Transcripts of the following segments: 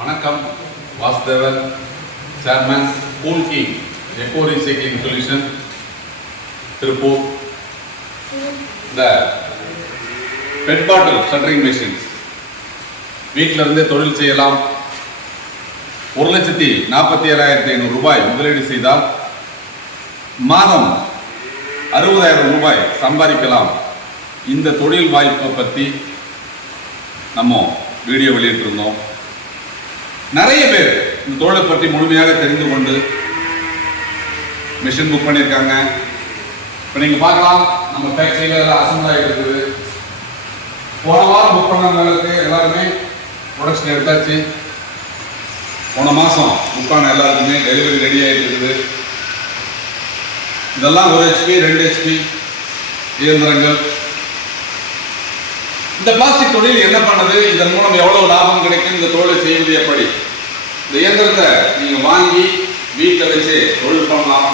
வணக்கம். Vasudevan, chairman, cool king echo recycling solution, Tiruppur. இந்த bed பாட்டில் shuttering machines வீட்டில் இருந்தே தொழில் செய்யலாம். 1,47,500 ரூபாய் முதலீடு செய்தால் மாதம் 60,000 ரூபாய் சம்பாதிக்கலாம். இந்த தொழில் வாய்ப்பை பற்றி நம்ம வீடியோ வெளியிட்டிருந்தோம். நிறைய பேர் இந்த தொழிலை பற்றி முழுமையாக தெரிந்து கொண்டு மிஷின் புக் பண்ணியிருக்காங்க. இப்போ நீங்கள் பார்க்கலாம், நம்ம ஃபேக்ட்ரியில் எல்லாம் அசம்பிள் ஆகிட்டு இருக்குது. போன வாரம் புக் பண்ணவங்களுக்கு எல்லாருமே ப்ரொடக்ஷன் எடுத்தாச்சு. போன மாதம் புக் பண்ண எல்லாருக்குமே டெலிவரி ரெடி ஆகிட்டு இருக்குது. இதெல்லாம் 1 HP 2 HP இயந்திரங்கள். இந்த பிளாஸ்டிக் தொழில் என்ன பண்ணுது, இதன் மூலம் எவ்வளவு லாபம் கிடைக்கும், இந்த தொழிலை செய்வது எப்படி? இந்த இயந்திரத்தை நீங்கள் வாங்கி வீட்டில் வச்சு தொழில் பண்ணலாம்.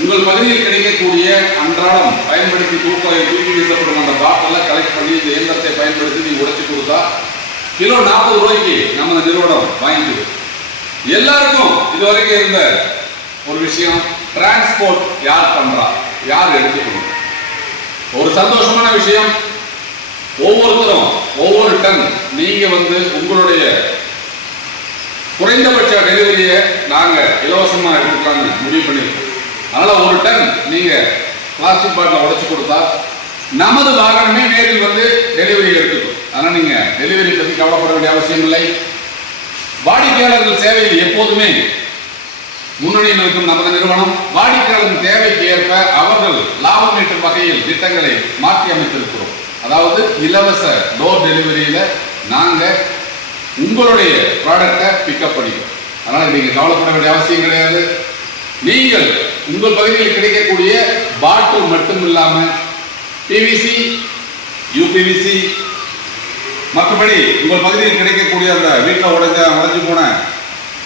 உங்கள் பகுதியில் கிடைக்கக்கூடிய அன்றாடம் பயன்படுத்தி தூக்கி வீசப்படும் அந்த பாட்டில் கலெக்ட் பண்ணி இந்த இயந்திரத்தை பயன்படுத்தி நீங்கள் உடைச்சி கொடுத்தா கிலோ 40 ரூபாய்க்கு நம்ம இந்த நிறுவனம் வாங்கிக்குது. எல்லாருக்கும் இதுவரைக்கும் இருந்த ஒரு விஷயம், டிரான்ஸ்போர்ட் யார் பண்றா, யார் எடுத்துக்கணும். ஒரு சந்தோஷமான விஷயம், ஒவ்வொருத்தரும் ஒவ்வொரு டன் நீங்க உங்களுடைய குறைந்தபட்ச டெலிவரியை நாங்க இலவசமா எடுத்துக்கலாம்னு முடிவு பண்ணிருக்கோம். அதனால ஒரு டன் நீங்க பிளாஸ்டிக் பாட்டில் உடைச்சு கொடுத்தா நமது வாகனமே நேரில் டெலிவரி எடுத்துக்கும். அதனால நீங்க டெலிவரி பத்தி கவலைப்பட வேண்டிய அவசியம் இல்லை. வாடிக்கையாளர்கள் சேவையில் எப்போதுமே முன்னணியில் இருக்கும் நமது நிறுவனம் வாடிக்கையாளரின் தேவைக்கு ஏற்ப அவர்கள் லாபம் ஈட்டும் வகையில் திட்டங்களை மாற்றி அமைத்திருக்கிறோம். அதாவது இலவச டோர் டெலிவரியில நாங்க உங்களுடைய ப்ராடக்டை பிக்கப் பண்ணிக்கிறோம். அதனால நீங்க கவலைப்பட வேண்டிய அவசியம் கிடையாது. நீங்கள் உங்கள் பகுதியில் கிடைக்கக்கூடிய பாட்டில் மட்டும் இல்லாம PVC, UPVC, மற்றபடி உங்கள் பகுதியில் கிடைக்கக்கூடிய அந்த வீட்டில் உடைஞ்சு போன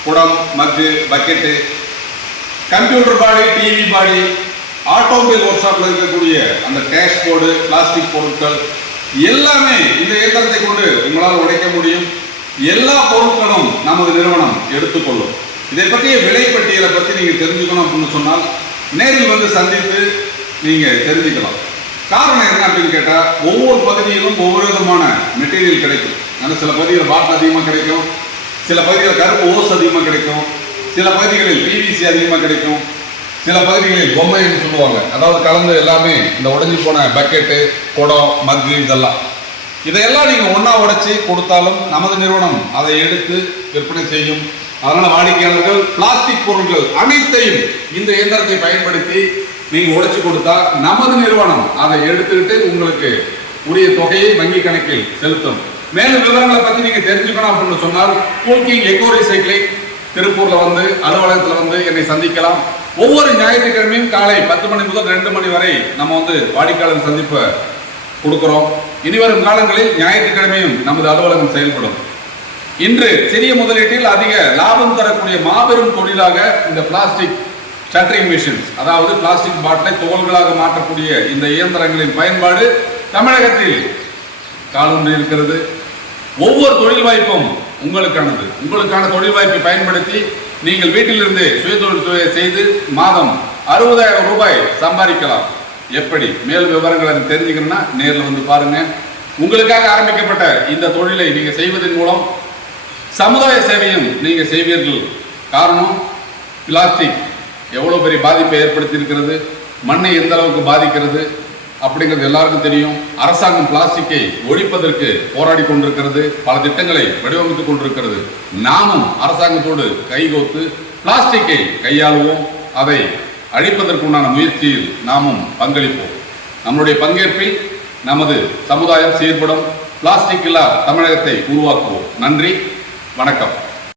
குடம், மக்கு, பக்கெட்டு, கம்ப்யூட்டர் பாடி, டிவி பாடி, ஆட்டோமொபைல் ஒர்க் ஷாப்ல இருக்கக்கூடிய அந்த கேஷ் போர்டு, பிளாஸ்டிக் பொருட்கள் எல்லாமே இந்த இயந்திரத்தை கொண்டு உங்களால் உடைக்க முடியும். எல்லா பொருட்களும் நமது நிறுவனம் எடுத்துக்கொள்ளும். இதை பற்றிய விலை பட்டியலை பற்றி நீங்க தெரிஞ்சுக்கணும் அப்படின்னு சொன்னால் நேரில் சந்தித்து நீங்க தெரிஞ்சுக்கலாம். காரணம் என்ன அப்படின்னு கேட்டா, ஒவ்வொரு பகுதியிலும் ஒவ்வொரு விதமான மெட்டீரியல் கிடைக்கும். ஆனால் சில பகுதியில் பாட்டில் அதிகமாக கிடைக்கும், சில பகுதிகளில் கருப்பு ஓஸ் அதிகமாக கிடைக்கும், சில பகுதிகளில் PVC அதிகமாக கிடைக்கும், சில பகுதிகளில் பொம்மைன்னு சொல்லுவாங்க. அதாவது கலந்து எல்லாமே இந்த உடைஞ்சு போன பக்கெட்டு, குடம், மக்கு இதையெல்லாம் நீங்க ஒன்னா உடைச்சு கொடுத்தாலும் நமது நிறுவனம் அதை எடுத்து விற்பனை செய்யும். அதனால வாடிக்கையாளர்கள் பிளாஸ்டிக் பொருட்கள் அனைத்தையும் இந்த இயந்திரத்தை பயன்படுத்தி நீங்க உடைச்சு கொடுத்தா நமது நிறுவனம் அதை எடுத்துக்கிட்டு உங்களுக்கு உரிய தொகையை வங்கி கணக்கில் செலுத்தும். மேலும் விவரங்களை பத்தி நீங்க தெரிஞ்சுக்கணும் அப்படின்னு சொன்னால் கூல் கிங் எக்கோ ரீசைக்ளிங் திருப்பூர்ல அலுவலகத்தில் என்னை சந்திக்கலாம். ஒவ்வொரு ஞாயிற்றுக்கிழமையும் காலை 10 மணி முதல் 2 மணி வரை நம்ம வாடிக்கையாளர் சந்திப்பை கொடுக்கிறோம். இனிவரும் காலங்களில் ஞாயிற்றுக்கிழமையும் நமது அலுவலகம் செயல்படும். இன்று சிறிய முதலீட்டில் அதிக லாபம் தரக்கூடிய மாபெரும் தொழிலாக இந்த பிளாஸ்டிக் ஷட்டரிங் மிஷின்ஸ், அதாவது பிளாஸ்டிக் பாட்டிலை துகள்களாக மாற்றக்கூடிய இந்த இயந்திரங்களின் பயன்பாடு தமிழகத்தில் காலூன்றி இருக்கிறது. ஒவ்வொரு தொழில் வாய்ப்பும் உங்களுக்கானது. உங்களுக்கான தொழில் வாய்ப்பை பயன்படுத்தி நீங்கள் வீட்டிலிருந்து சுயதொழில் செய்து மாதம் 60,000 ரூபாய் சம்பாதிக்கலாம். எப்படி? மேலும் விவரங்களை தெரிஞ்சுக்கணும்னா நேரில் பாருங்க. உங்களுக்காக ஆரம்பிக்கப்பட்ட இந்த தொழிலை நீங்க செய்வதன் மூலம் சமுதாய சேவையும் நீங்க செய்வீர்கள். காரணம், பிளாஸ்டிக் எவ்வளவு பெரிய பாதிப்பை ஏற்படுத்தி இருக்கிறது, மண்ணை எந்த அளவுக்கு பாதிக்கிறது அப்படிங்கிறது எல்லாருக்கும் தெரியும். அரசாங்கம் பிளாஸ்டிக்கை ஒழிப்பதற்கு போராடி கொண்டிருக்கிறது, பல திட்டங்களை வடிவமைத்துக் கொண்டிருக்கிறது. நாமும் அரசாங்கத்தோடு கைகோத்து பிளாஸ்டிக்கை கையாளுவோம். அதை அழிப்பதற்குண்டான முயற்சியில் நாமும் பங்களிப்போம். நம்முடைய பங்கேற்பில் நமது சமுதாயம் செயல்படும். பிளாஸ்டிக் இல்லா தமிழகத்தை உருவாக்குவோம். நன்றி, வணக்கம்.